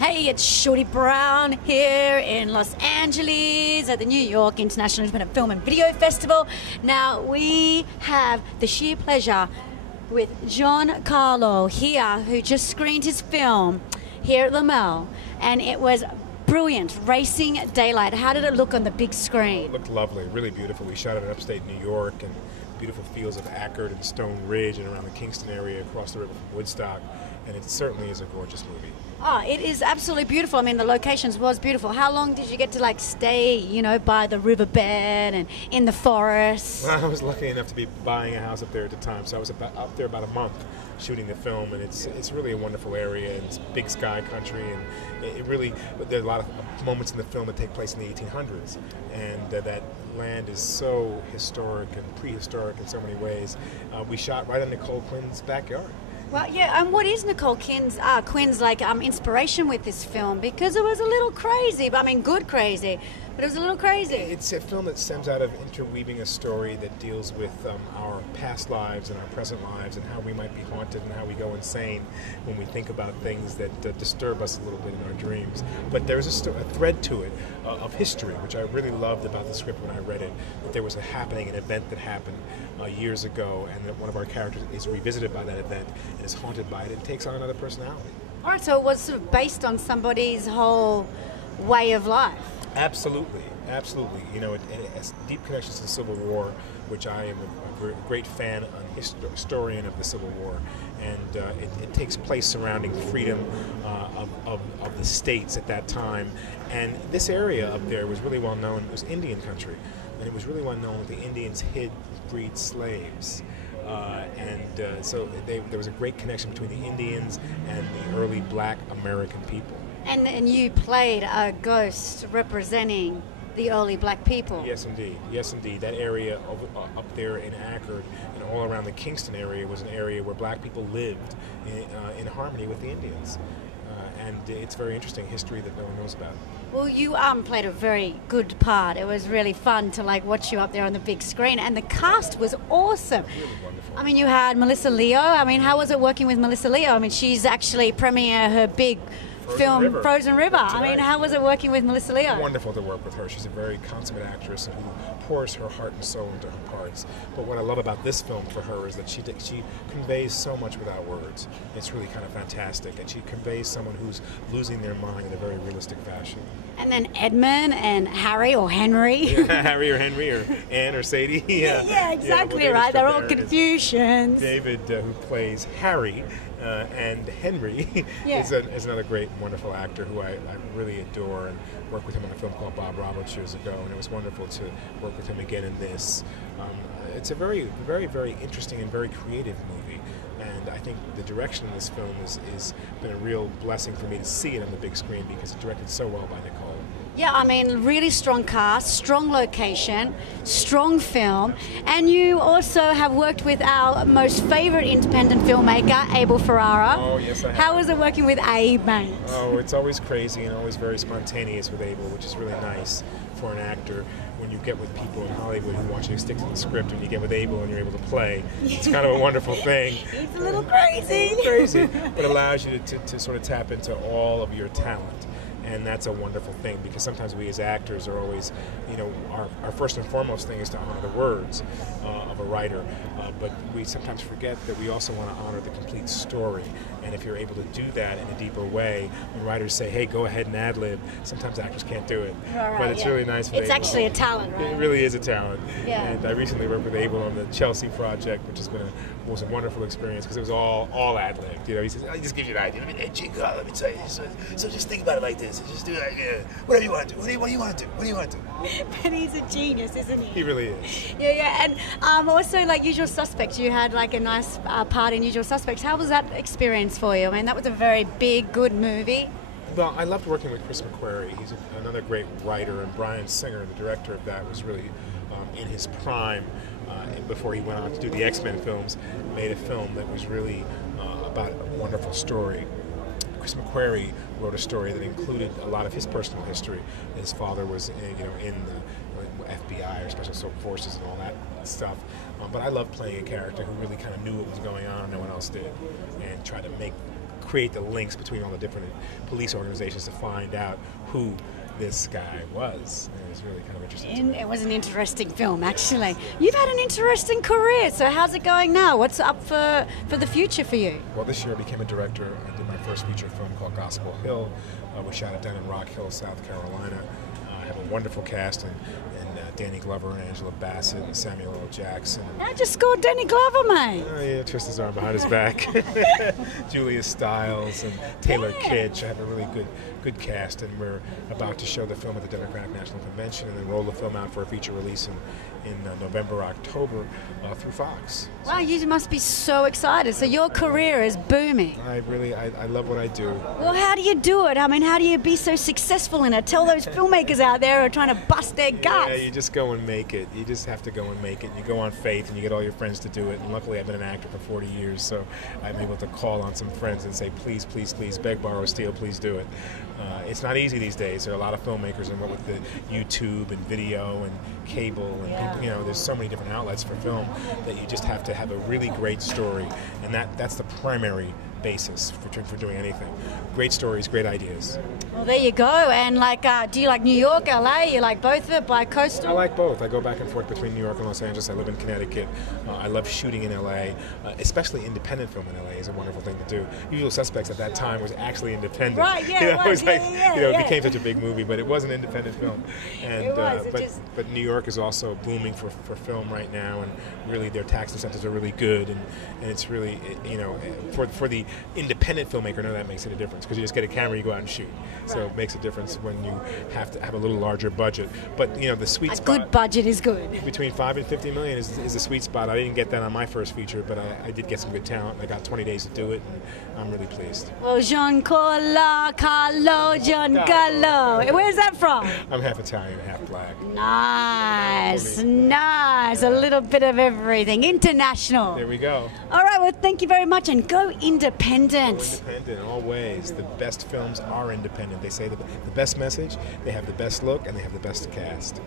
Hey, it's Shorty Brown here in Los Angeles at the New York International Independent Film and Video Festival. Now, we have the sheer pleasure with Giancarlo here, who just screened his film here at Lamel, and it was brilliant. Racing Daylight. How did it look on the big screen? It looked lovely, really beautiful. We shot it in upstate New York and beautiful fields of Ackerd and Stone Ridge and around the Kingston area across the river from Woodstock, and it certainly is a gorgeous movie. Oh, it is absolutely beautiful. I mean, the locations was beautiful. How long did you get to stay, by the riverbed and in the forest? Well, I was lucky enough to be buying a house up there at the time, so I was up there about a month shooting the film, and it's really a wonderful area, and it's big sky country, and it really, there's a lot of moments in the film that take place in the 1800s, and that land is so historic and prehistoric in so many ways. We shot right in Nicole Quinn's backyard. Well, yeah, and what is Nicole Quinn's inspiration with this film? Because it was a little crazy, I mean, good crazy, but it was a little crazy. It's a film that stems out of interweaving a story that deals with our past lives and our present lives and how we might be haunted and how we go insane when we think about things that disturb us a little bit in our dreams. But there's a thread to it of history, which I really loved about the script when I read it, that there was an event that happened years ago, and that one of our characters is revisited by that event and is haunted by it and takes on another personality. All right, so it was sort of based on somebody's whole way of life. Absolutely, absolutely. It has deep connections to the Civil War, which I am a great fan and historian of the Civil War, and it takes place surrounding freedom of the states at that time. And this area up there was really well known. It was Indian country, and it was really well known that the Indians breed slaves. So there was a great connection between the Indians and the early black American people. And you played a ghost representing the early black people. Yes, indeed. Yes, indeed. That area up there in Ackerd and all around the Kingston area was an area where black people lived in harmony with the Indians. And it's very interesting history that no one knows about. Well, you played a very good part. It was really fun to watch you up there on the big screen, and the cast was awesome. Really wonderful. I mean, you had Melissa Leo. I mean, how was it working with Melissa Leo? I mean, she's actually premiering her big film Frozen River. I mean, how was it working with Melissa Leo? Wonderful to work with her. She's a very consummate actress who pours her heart and soul into her parts. But what I love about this film for her is that she conveys so much without words. It's really kind of fantastic, and she conveys someone who's losing their mind in a very realistic fashion. And then Edmund and Harry or Henry. Harry or Henry or Anne or Sadie. Yeah, exactly right. They're all confusions. David, who plays Harry, and Henry is another great, wonderful actor who I really adore, and worked with him on a film called Bob Roberts years ago, and it was wonderful to work with him again in this. It's a very, very, very interesting and very creative movie, and I think the direction of this film has been a real blessing for me to see it on the big screen because it's directed so well by Nicole. Yeah, I mean, really strong cast, strong location, strong film, and you also have worked with our most favorite independent filmmaker, Abel Ferrara. Oh, yes, I have. How was it working with Abe, mate? Oh, it's always crazy and always very spontaneous with Abel, which is really nice for an actor. When you get with people in Hollywood who want you to stick to the script, and you get with Abel and you're able to play, it's kind of a wonderful thing. He's a little crazy. But it allows you to sort of tap into all of your talent. And that's a wonderful thing, because sometimes we as actors are always, our first and foremost thing is to honor the words of a writer, but we sometimes forget that we also want to honor the complete story. And if you're able to do that in a deeper way, when writers say, hey, go ahead and ad-lib, sometimes actors can't do it. Right, but it's really nice for It's Abel. Actually a talent, right? It really is a talent. Yeah. And I recently worked with Abel on the Chelsea project, which was a wonderful experience because it was all ad-libbed. He says, I just give you an idea. Hey, Giancarlo, let me tell you. So just think about it like this. Just do whatever you want to do. What do you want to do? What do you want to do? But he's a genius, isn't he? He really is. Yeah. And also, Usual Suspects, you had a nice part in Usual Suspects. How was that experience for you? I mean, that was a very big, good movie. Well, I loved working with Chris McQuarrie. He's another great writer, and Brian Singer, the director of that, was really in his prime before he went on to do the X-Men films, made a film that was really about a wonderful story. Chris McQuarrie wrote a story that included a lot of his personal history. His father was, in the FBI or Special Forces and all that stuff. But I loved playing a character who really kind of knew what was going on and no one else did, and tried to make create the links between all the different police organizations to find out who this guy was. And it was really kind of interesting. And it was an interesting film, actually. You've had an interesting career, so how's it going now? What's up for the future for you? Well, this year I became a director. I did my first feature film called Gospel Hill. We shot it down in Rock Hill, South Carolina. I have a wonderful cast, and Danny Glover and Angela Bassett and Samuel L. Jackson. I just scored Danny Glover, mate. Oh, yeah, twist his arm behind his back. Julia Stiles and Taylor Kitsch. I have a really good cast, and we're about to show the film at the Democratic National Convention and then roll the film out for a feature release in November, October through Fox. Wow, you must be so excited. So your career is booming. I love what I do. Well, how do you do it? I mean, how do you be so successful in it? Tell those filmmakers out there who are trying to bust their guts. Yeah, you just go and make it. You just have to go and make it. You go on faith, and you get all your friends to do it. And luckily, I've been an actor for 40 years, so I'm able to call on some friends and say, please, please, please, beg, borrow, steal, please do it. It's not easy these days. There are a lot of filmmakers, and with the YouTube and video and cable, and people, there's so many different outlets for film that you just have to have a really great story, and that's the primary basis for doing anything. Great stories, great ideas. Well, there you go. And do you like New York, LA? You like both of it, bi-coastal? I like both. I go back and forth between New York and Los Angeles. I live in Connecticut. I love shooting in LA, especially independent film in LA is a wonderful thing to do. Usual Suspects at that time was actually independent. Right, yeah, it was it became such a big movie, but it was an independent film. And it was. But New York is also booming for film right now, and really their tax incentives are really good, and it's really for the independent filmmaker, none of that makes any difference because you just get a camera, you go out and shoot. So it makes a difference when you have to have a little larger budget. But the sweet spot. A good budget is good. Between $5 and $50 million is the sweet spot. I didn't get that on my first feature, but I did get some good talent. I got 20 days to do it, and I'm really pleased. Well, Giancarlo, Giancarlo. Where's that from? I'm half Italian, half black. Nice. A little bit of everything. International. There we go. All right, well, thank you very much, and go independent. Go independent, always. The best films are independent. They say the best message, they have the best look, and they have the best cast.